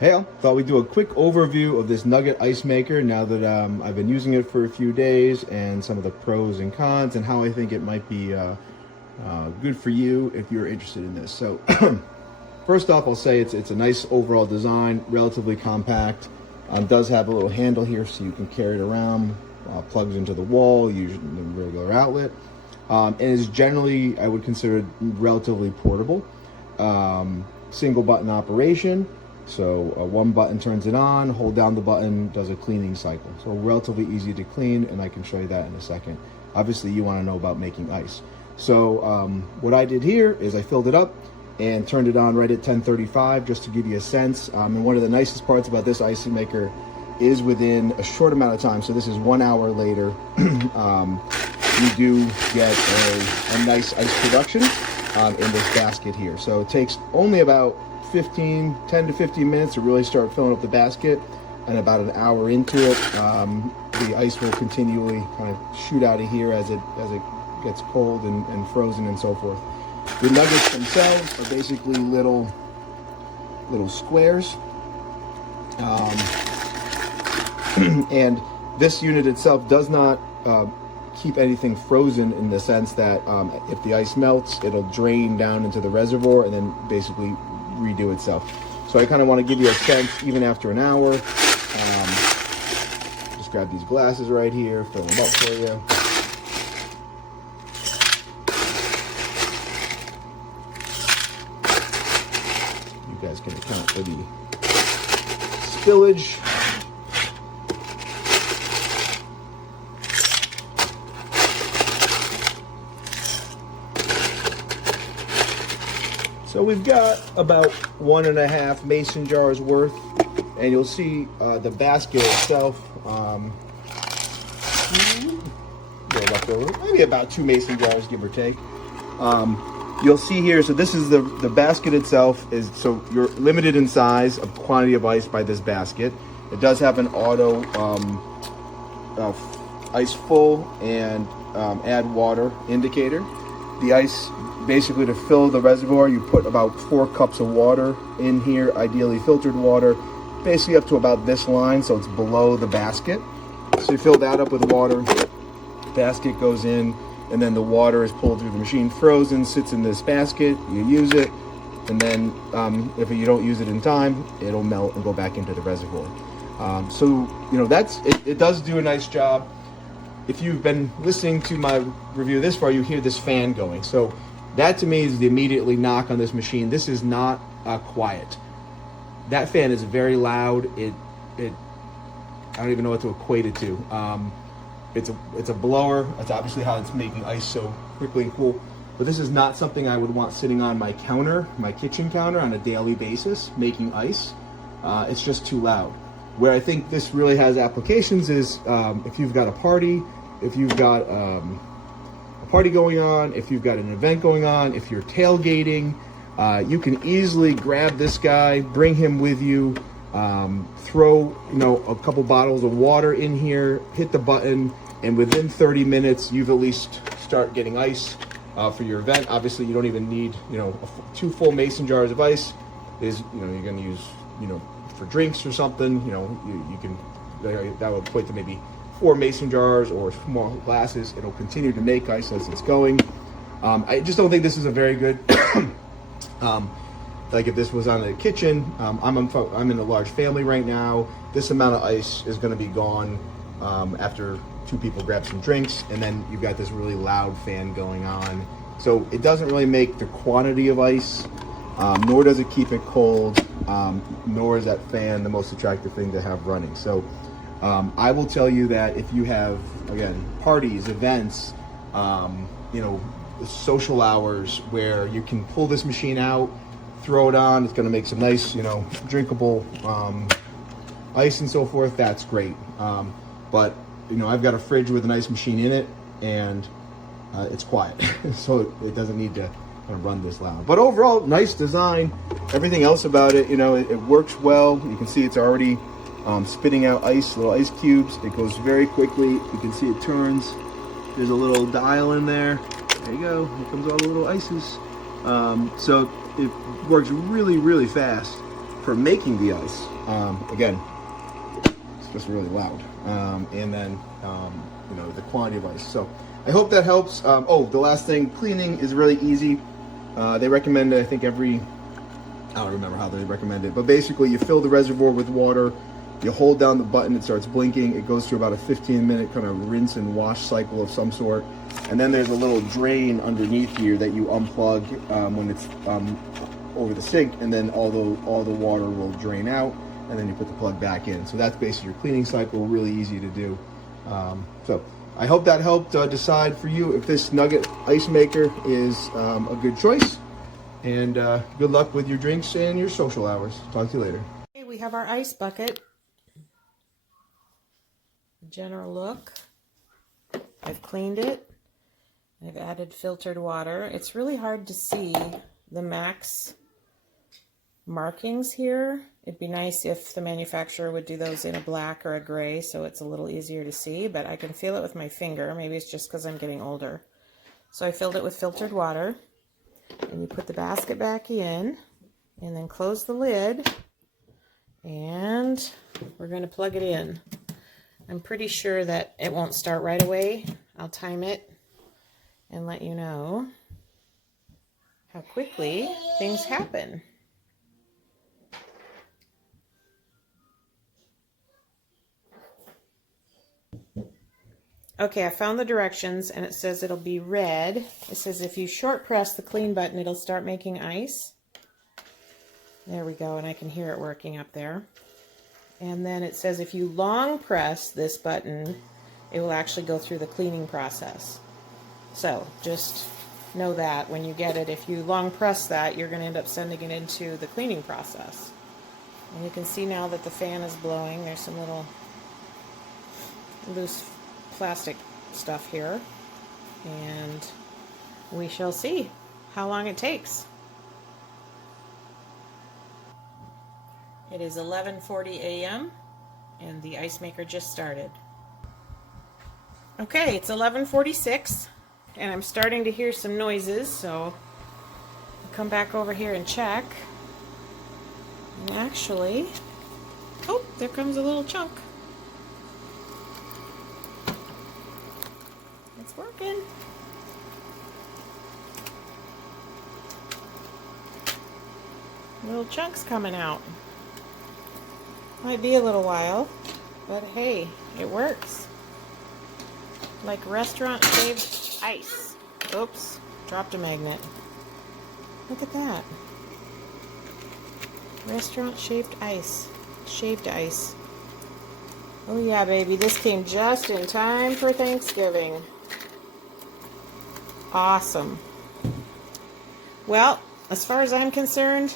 Hey, all. Thought we'd do a quick overview of this Nugget ice maker now that I've been using it for a few days, and some of the pros and cons and how I think it might be good for you if you're interested in this. So first off, I'll say it's a nice overall design, relatively compact. Does have a little handle here so you can carry it around, plugs into the wall, usually the regular outlet, and is generally, I would consider, relatively portable. Single button operation. So one button turns it on, hold down the button, does a cleaning cycle. So relatively easy to clean, and I can show you that in a second. Obviously, you want to know about making ice. So what I did here is I filled it up and turned it on right at 10:35 just to give you a sense. And one of the nicest parts about this ice maker is within a short amount of time. So this is 1 hour later. You do get a nice ice production in this basket here. So it takes only about 10 to 15 minutes to really start filling up the basket, and about an hour into it, the ice will continually kind of shoot out of here as it gets cold and frozen and so forth. The nuggets themselves are basically little squares, and this unit itself does not keep anything frozen, in the sense that if the ice melts, it'll drain down into the reservoir and then basically redo itself. So I kind of want to give you a sense, even after an hour. Just grab these glasses right here, fill them up for you. You guys can account for the spillage. So we've got about 1.5 mason jars worth, and you'll see the basket itself, maybe about 2 mason jars, give or take. You'll see here, so this is the basket itself, so you're limited in size of quantity of ice by this basket. It does have an auto ice full and add water indicator. The ice, basically, to fill the reservoir, you put about 4 cups of water in here, ideally filtered water, basically up to about this line, so it's below the basket. So you fill that up with water, basket goes in, and then the water is pulled through the machine, frozen, sits in this basket, you use it, and then if you don't use it in time, it'll melt and go back into the reservoir. So, you know, it does do a nice job. If you've been listening to my review this far, you hear this fan going. So that to me is the immediately knock on this machine. This is not quiet. That fan is very loud. I don't even know what to equate it to. It's a blower. That's obviously how it's making ice so quickly and cool. But this is not something I would want sitting on my counter, my kitchen counter, on a daily basis, making ice. It's just too loud. Where I think this really has applications is if you've got a party, if you've got a party going on, if you've got an event going on, if you're tailgating, you can easily grab this guy, bring him with you, throw a couple bottles of water in here, hit the button, and within 30 minutes you've at least start getting ice for your event. Obviously, you don't even need 2 full mason jars of ice. You're going to use for drinks or something. You can, that would equate to maybe 4 mason jars or small glasses. It'll continue to make ice as it's going. I just don't think this is a very good like if this was on the kitchen. I'm in a large family right now. This amount of ice is going to be gone after 2 people grab some drinks, and then you've got this really loud fan going on. So it doesn't really make the quantity of ice, nor does it keep it cold, nor is that fan the most attractive thing to have running. So I will tell you that if you have, again, parties, events, social hours where you can pull this machine out, throw it on, it's going to make some nice, drinkable ice and so forth, that's great. But I've got a fridge with an ice machine in it, and it's quiet, so it doesn't need to kind of run this loud. But overall, nice design. Everything else about it, it works well. You can see it's already spitting out ice, little ice cubes. It goes very quickly. You can see it turns. There's a little dial in there. There you go. Here comes all the little ices. So it works really, really fast. for making the ice. Again, it's just really loud. And then, you know, the quantity of ice. So I hope that helps. Oh, the last thing, cleaning is really easy. They recommend it, I think, I don't remember how they recommend it, but basically you fill the reservoir with water, you hold down the button, it starts blinking, it goes through about a 15-minute kind of rinse and wash cycle of some sort, and then there's a little drain underneath here that you unplug when it's over the sink, and then all the water will drain out, and then you put the plug back in. So that's basically your cleaning cycle, really easy to do. So I hope that helped decide for you if this Nugget ice maker is a good choice. And good luck with your drinks and your social hours. Talk to you later. Okay, we have our ice bucket. General look. I've cleaned it. I've added filtered water. It's really hard to see the max markings here. It'd be nice if the manufacturer would do those in a black or a gray so it's a little easier to see, but I can feel it with my finger. Maybe it's just because I'm getting older. So I filled it with filtered water. And you put the basket back in and then close the lid, and we're going to plug it in. I'm pretty sure that it won't start right away. I'll time it and let you know how quickly things happen. Okay, I found the directions, and it says it'll be red. It says if you short press the clean button, it'll start making ice. There we go, and I can hear it working up there. And then it says if you long press this button, it will actually go through the cleaning process. So just know that when you get it, if you long press that, you're going to end up sending it into the cleaning process. And you can see now that the fan is blowing. There's some little loose plastic stuff here, and we shall see how long it takes. It is 11:40 a.m. and the ice maker just started. Okay, it's 11:46 and I'm starting to hear some noises, so I'll come back over here and check. And actually, oh, there comes a little chunk. It's working. Little chunks coming out. Might be a little while, but hey, it works. Like restaurant shaved ice. Oops, dropped a magnet. Look at that. Restaurant shaved ice. Shaved ice. Oh yeah, baby, this came just in time for Thanksgiving. Awesome. Well, as far as I'm concerned,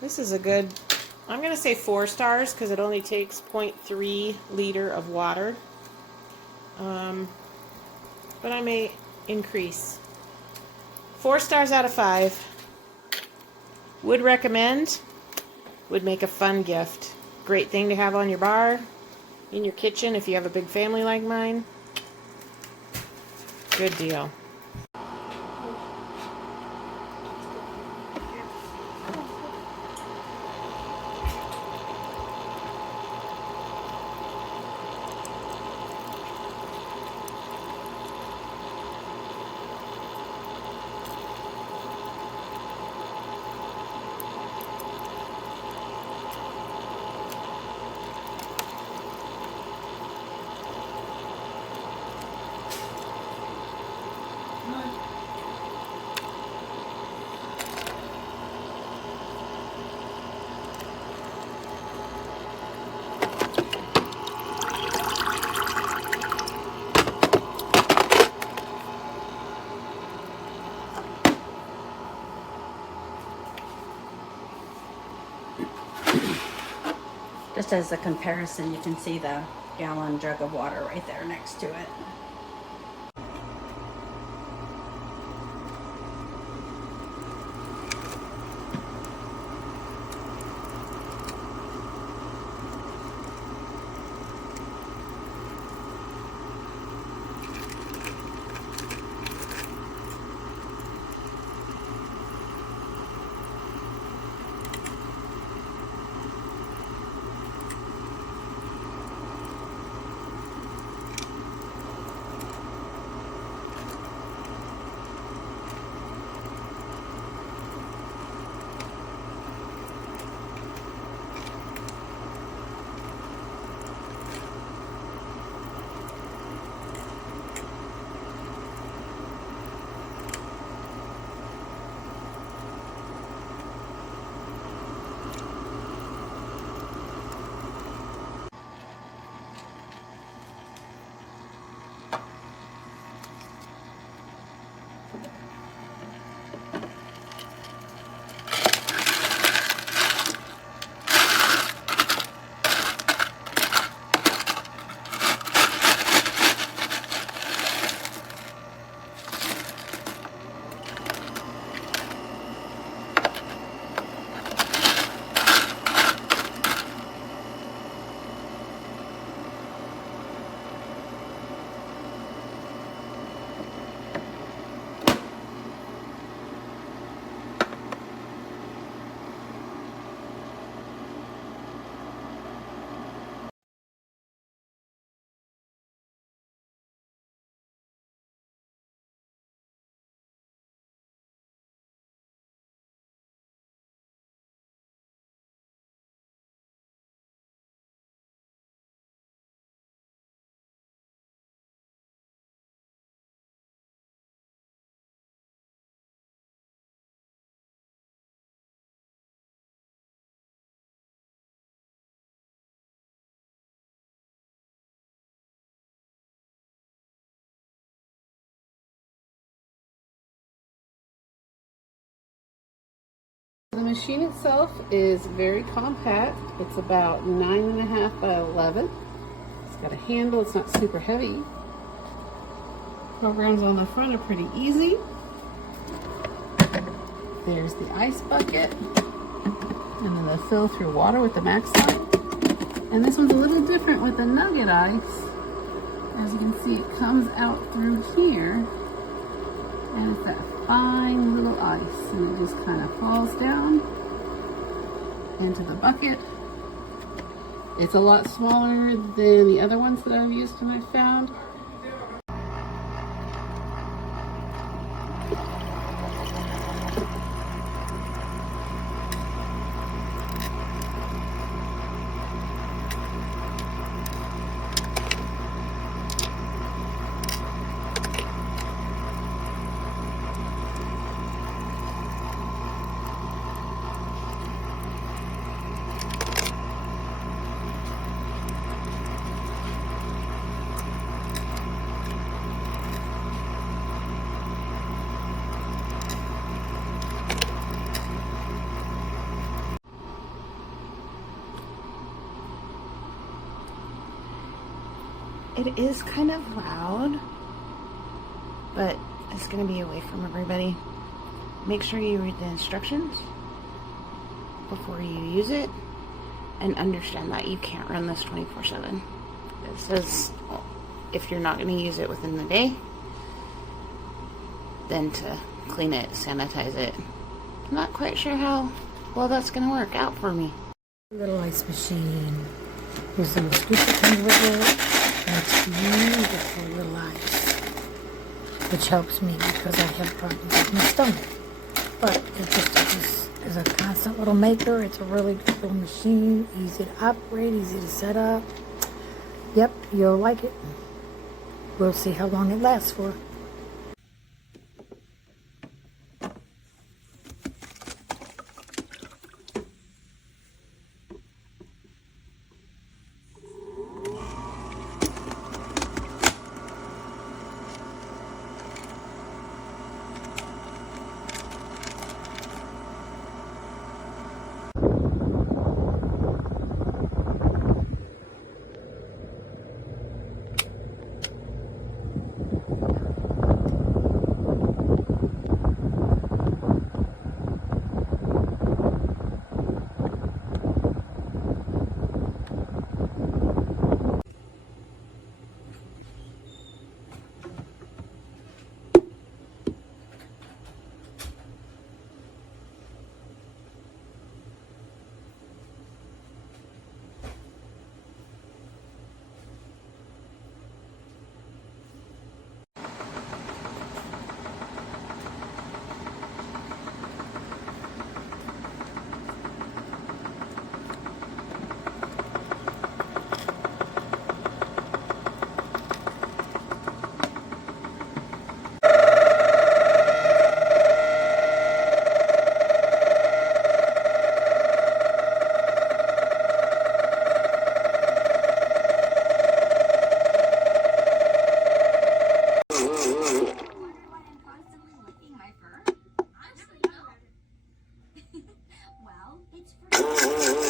this is a good, I'm going to say 4 stars because it only takes 0.3 liter of water. But I may increase. 4 stars out of 5. Would recommend. Would make a fun gift. Great thing to have on your bar, in your kitchen if you have a big family like mine. Good deal. Just as a comparison, you can see the gallon jug of water right there next to it. machine itself is very compact. It's about 9.5 by 11. It's got a handle, it's not super heavy. Programs on the front are pretty easy. There's the ice bucket, and then the fill through water with the max line. And this one's a little different with the Nugget ice. As you can see, it comes out through here, and it's that fine little ice, and it just kind of falls down into the bucket. It's a lot smaller than the other ones that I've used and I've found. It is kind of loud, but it's going to be away from everybody. Make sure you read the instructions before you use it and understand that you can't run this 24/7. It says if you're not going to use it within the day, then to clean it, sanitize it. I'm not quite sure how well that's going to work out for me. Little ice machine. Here's the little scoop that comes with it. And it's beautiful little ice, which helps me because I have problems with my stomach. But it just is a constant little maker. It's a really good little machine, easy to operate, easy to set up. Yep, you'll like it. We'll see how long it lasts for. Well, it's for